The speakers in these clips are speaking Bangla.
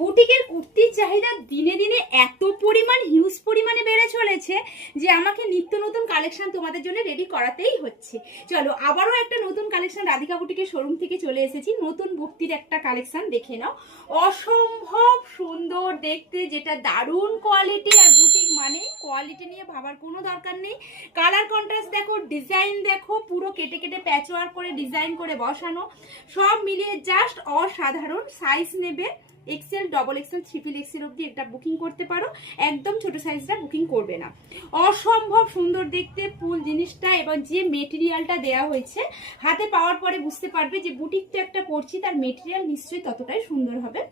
বুটিকের কুর্তির চাহিদা দিনে দিনে এত পরিমাণ হিউজ পরিমাণে বেড়ে চলেছে যে আমাকে নিত্য নতুন কালেকশন তোমাদের জন্য রেডি করাতেই হচ্ছে। চলো আবারও একটা নতুন কালেকশন রাধিকা বুটিকের শোরুম থেকে চলে এসেছি। নতুন বুটির একটা কালেকশন দেখে নাও, অসম্ভব সুন্দর দেখতে, যেটা দারুণ কোয়ালিটি। আর বুটিক মানে কোয়ালিটি নিয়ে ভাবার কোনো দরকার নেই। কালার কন্ট্রাস্ট দেখো, ডিজাইন দেখো, পুরো কেটে কেটে প্যাচওয়ার্ক করে ডিজাইন করে বসানো, সব মিলিয়ে জাস্ট অসাধারণ। সাইজ নেবে XL, double XL, triple XL অব্দি এটা বুকিং করতে পারো, একদম ছোট সাইজটা বুকিং করবে না। অসম্ভব সুন্দর দেখতে ফুল জিনিসটা, এবং যে মেটেরিয়ালটা দেওয়া হয়েছে হাতে পাওয়ার পরে বুঝতে পারবে যে বুটিক তো একটা পরছি, তার মেটেরিয়াল নিশ্চয়ই ততটাই সুন্দর হবে।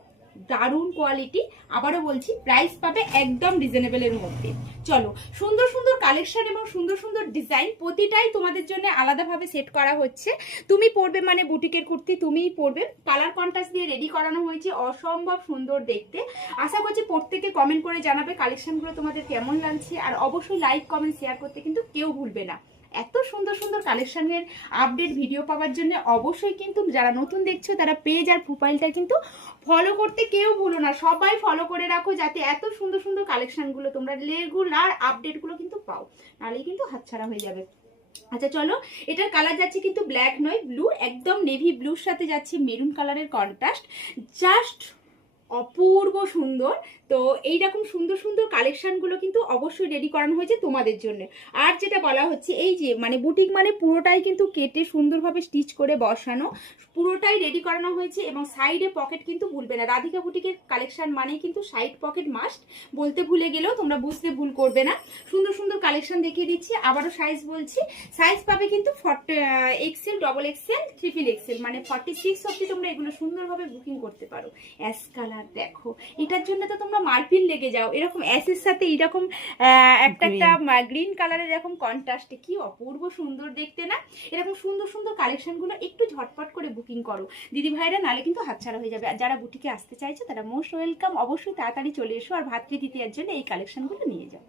দারুণ কোয়ালিটি, আবারও বলছি প্রাইস পাবে একদম রিজনেবলের মধ্যে। চলো, সুন্দর সুন্দর কালেকশন এবং সুন্দর সুন্দর ডিজাইন প্রতিটাই তোমাদের জন্য আলাদাভাবে সেট করা হচ্ছে। তুমি পরবে মানে বুটিকের কুর্তি তুমিই পরবে। কালার কন্ট্রাস্ট দিয়ে রেডি করানো হয়েছে, অসম্ভব সুন্দর দেখতে। আশা করছি প্রত্যেকে কমেন্ট করে জানাবে কালেকশনগুলো তোমাদের কেমন লাগছে। আর অবশ্যই লাইক কমেন্ট শেয়ার করতে কিন্তু কেউ ভুলবে না। এত সুন্দর সুন্দর কালেকশনের আপডেট ভিডিও পাওয়ার জন্য অবশ্যই কিন্তু যারা নতুন দেখছো তারা পেজ আর প্রোফাইলটা কিন্তু ফলো করতে কেউ ভুলো না, সবাই ফলো করে রাখো, যাতে এত সুন্দর সুন্দর কালেকশনগুলো তোমরা রেগুলার আপডেটগুলো কিন্তু পাও, নাহলে কিন্তু হাতছাড়া হয়ে যাবে। আচ্ছা চলো, এটার কালার যাচ্ছে কিন্তু ব্ল্যাক নয়, ব্লু, একদম নেভি ব্লুর সাথে যাচ্ছে মেরুন কালারের কন্ট্রাস্ট, জাস্ট অপূর্ব সুন্দর। তো এইরকম সুন্দর সুন্দর কালেকশনগুলো কিন্তু অবশ্যই রেডি করানো হয়েছে তোমাদের জন্য। আর যেটা বলা হচ্ছে, এই যে মানে বুটিক মানে পুরোটাই কিন্তু কেটে সুন্দরভাবে স্টিচ করে বসানো, পুরোটাই রেডি করানো হয়েছে। এবং সাইডে পকেট কিন্তু ভুলবে না, রাধিকা বুটিকের কালেকশন মানেই কিন্তু সাইড পকেট মাস্ট, বলতে ভুলে গেলেও তোমরা বুঝতে ভুল করবে না। সুন্দর সুন্দর কালেকশন দেখিয়ে দিচ্ছি, আবারও সাইজ বলছি, সাইজ পাবে কিন্তু XL, double XL, triple XL, মানে 46 অবধি তোমরা এগুলো সুন্দরভাবে বুকিং করতে পারো। অ্যাশ কালার দেখো, এটার জন্য তো তোমরা মারপিন লেগে যাও। এরকম অ্যাশের সাথে এরকম একটা একটা গ্রিন কালারের এরকম কন্ট্রাস্টে কি অপূর্ব সুন্দর দেখতে না। এরকম সুন্দর সুন্দর কালেকশনগুলো একটু ঝটপট করে বুকিং করো দিদি ভাইরা, নালে কিন্তু হাতছাড়া হয়ে যাবে। আর যারা বুটিকে আসতে চাইছে তারা মোস্ট ওয়েলকাম, অবশ্যই তাড়াতাড়ি চলে এসো আর ভাতৃ দ্বিতীয়ার জন্য এই কালেকশনগুলো নিয়ে যাও।